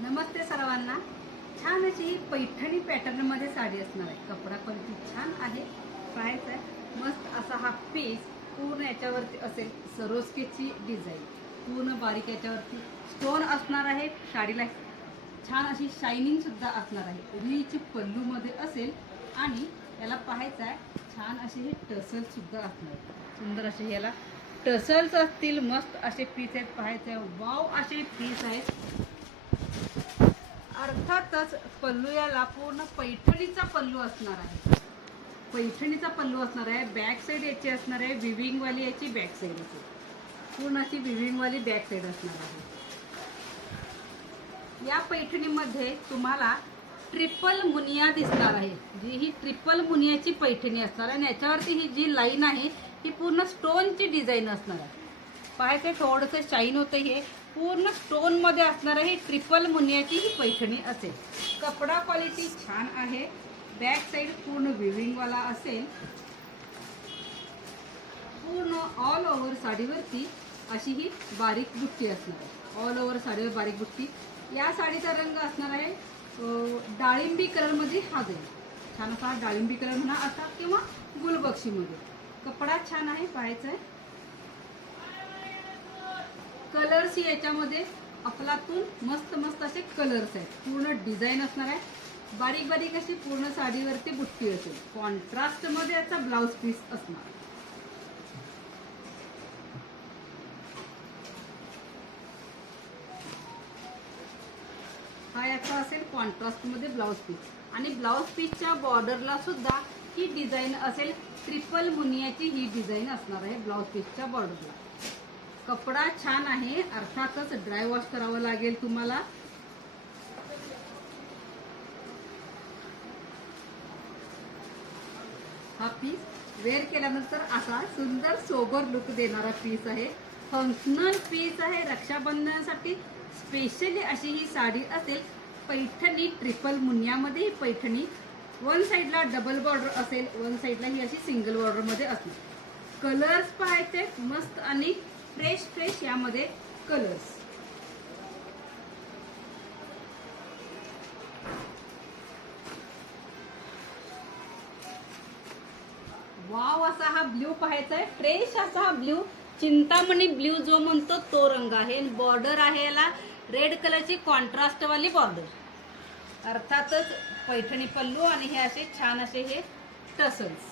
नमस्ते सर्वांना। छान अशी ही पैठणी पॅटर्न मध्ये साडी असणार आहे। कपडा क्वालिटी छान आहे, प्राइस आहे मस्त असा हा पीस। पूर्ण याच्यावरती असेल सरोस्केची डिझाईन, पूर्ण बारीक याच्यावरती स्टोन असणार आहे। साडीला छान अशी शायनिंग सुद्धा असणार आहे। रिच पल्लू मध्ये असेल आणि याला पाहायचं आहे छान असे हे टसल सुद्धा असणार आहे। सुंदर असे याला टसल्स असतील, मस्त असे पीस आहेत। पाहायचं आहे वाव असे पीस आहेत। अर्थातच पल्लू याला पूर्ण पैठणीचा पल्लू असणार आहे। पैठणीचा पल्लू असणार आहे। बॅक साईड याची असणार आहे विविंग वाली, याची बॅक साईड याची पूर्ण अशी विविंग वाली बॅक साईड असणार आहे। या पैठणीमध्ये तुम्हाला ट्रिपल मुनिया दिसणार आहे। जी ही ट्रिपल मुनियाची पैठणी असणार आहे। याच्यावरती ही जी लाईन आहे ही पूर्ण स्टोनची डिझाईन असणार आहे। पाहायचं थोडंसं शाईन होतं, हे पूर्ण स्टोन मध्ये असणार आहे। ट्रिपल मुनियाची ही पैठणी असेल। कपडा क्वालिटी छान आहे। बॅक साईड पूर्ण विविंग वाला असेल। पूर्ण ऑल ओव्हर साडीवरती अशी ही बारीक बुट्टी असणार आहे। ऑल ओव्हर साडीवर बारीक बुट्टी। या साडीचा रंग असणार आहे डाळिंबी कलर मध्ये हा जाईल। छान असा डाळिंबी कलर म्हणा असा किंवा गुलबक्षी मध्ये। कपडा छान आहे। पाहायचं आहे कलर्स याच्यामध्ये अफलातून मस्त मस्त असे कलर्स आहेत। पूर्ण डिझाईन असणार आहे। बारीक बारीक अशी पूर्ण साडीवरती बुट्टी असेल। कॉन्ट्रास्ट मध्ये याचा ब्लाउज पीस असणार। हा याचा असेल कॉन्ट्रास्ट मध्ये ब्लाउज पीस। आणि ब्लाउज पीसच्या बॉर्डरला सुद्धा ही डिझाईन असेल। ट्रिपल मुनियाची ही डिझाईन असणार आहे ब्लाउज पीसच्या बॉर्डरला। कपडा छान आहे। अर्थातच ड्राय वॉश करावं लागेल तुम्हाला। हा पीस वेअर केल्यानंतर असा सुंदर सोबर लुक देणारा पीस आहे। फंक्शनल पीस आहे। रक्षाबंधनासाठी स्पेशली अशी ही साडी असेल। पैठणी ट्रिपल मुनियामध्ये ही पैठणी वन साइडला डबल बॉर्डर असेल, वन साइडला ही अशी सिंगल बॉर्डर मध्ये असेल। कलर्स पाहायचे मस्त आणि फ्रेश फ्रेश यामध्ये कलर्स। वाव असा हा ब्ल्यू पाहायचा आहे। फ्रेश असा हा ब्ल्यू, चिंतामणी ब्ल्यू जो म्हणतो तो रंग आहे। बॉर्डर आहे याला रेड कलरची कॉन्ट्रास्ट वाली बॉर्डर। अर्थातच पैठणी पल्लू आणि हे असे छान असे हे टसल्स।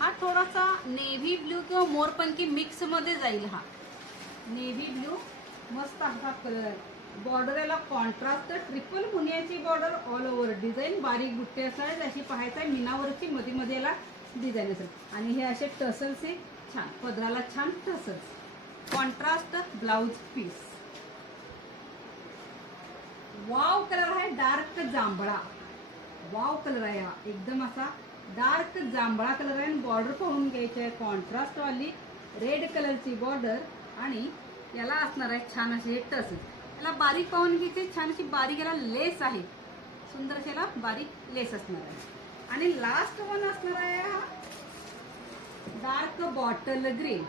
हा थोडासा नेव्ही ब्ल्यू किंवा मोरपंखी मिक्स मध्ये जाईल। हा नेव्ही ब्ल्यू मस्त हा कलर आहे। बॉर्डर याला कॉन्ट्रास्ट ट्रिपल मुनियाची बॉर्डर ऑल ओव्हर डिझाईन बारीक बुट्टे असणार। अशी पाहायचं आहे मीनावरची मध्ये मध्ये याला डिझाईन असेल। आणि हे असे टसल्स हे छान पदराला छान tassels. Contrast blouse piece. Wow colour आहे डार्क जांभळा। वाव कलर आहे हा एकदम असा डार्क जांभळा कलर आहे। बॉर्डर पाहून घ्यायची आहे कॉन्ट्रास्ट वाली रेड कलरची बॉर्डर। आणि याला असणार आहे छान असे हे टसल्स। याला बारीक पाहून घ्यायचे, छान अशी बारीक याला लेस आहे। सुंदर अशी याला बारीक लेस असणार आहे। आणि लास्ट वन असणार आहे हा dark bottle green.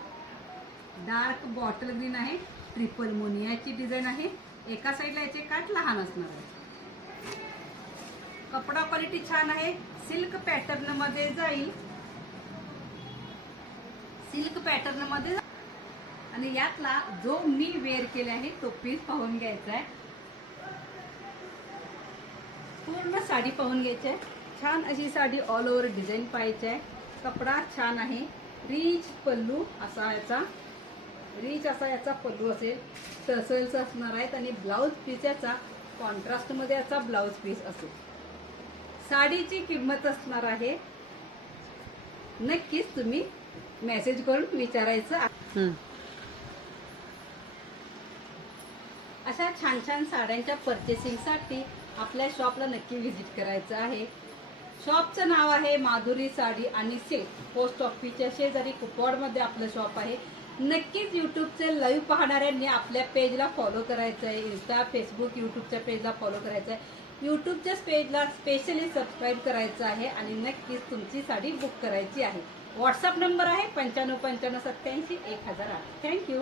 Dark bottle green आहे। ट्रिपल मुनियाची डिझाईन आहे। एका साईडला याचे काठ लहान असणार आहे। कपडा क्वालिटी छान आहे। सिल्क पॅटर्न मध्ये जाईल। सिल्क पॅटर्न मध्ये आणि यातला जो मी वेअर केले आहे तो पीस पाहून घ्यायचा आहे। पूर्ण साडी पाहून घ्यायची आहे। छान अशी साडी ऑल ओव्हर डिझाईन पाहायची आहे। कपडा छान आहे। रिच पल्लू असा याचा, रिच असा याचा पल्लू असेल। टसल्स असणार आहेत आणि ब्लाउज पीस याचा कॉन्ट्रास्ट मध्ये याचा ब्लाउज पीस असेल। साडीची किंमत असणार आहे, नक्कीच तुम्ही मेसेज करून विचारायचं। अशा छान छान साड्यांच्या परचेसिंगसाठी आपल्या शॉपला नक्की व्हिजिट करायचं आहे। शॉपचं नाव आहे माधुरी साडी आणि सिल्क। पोस्ट ऑफिसच्या शेजारी कुपवाडमध्ये आपलं शॉप आहे। नक्कीच यूट्यूबचे लाईव्ह पाहणाऱ्यांनी आपल्या पेजला फॉलो करायचं आहे। इन्स्टा, फेसबुक, यूट्यूबच्या पेजला फॉलो करायचं आहे। यूट्यूबच्या पेजला स्पेशली सबस्क्राईब करायचं आहे आणि नक्कीच तुमची साडी बुक करायची आहे। व्हॉट्सअप नंबर आहे 95 95 87 1008. थँक्यू.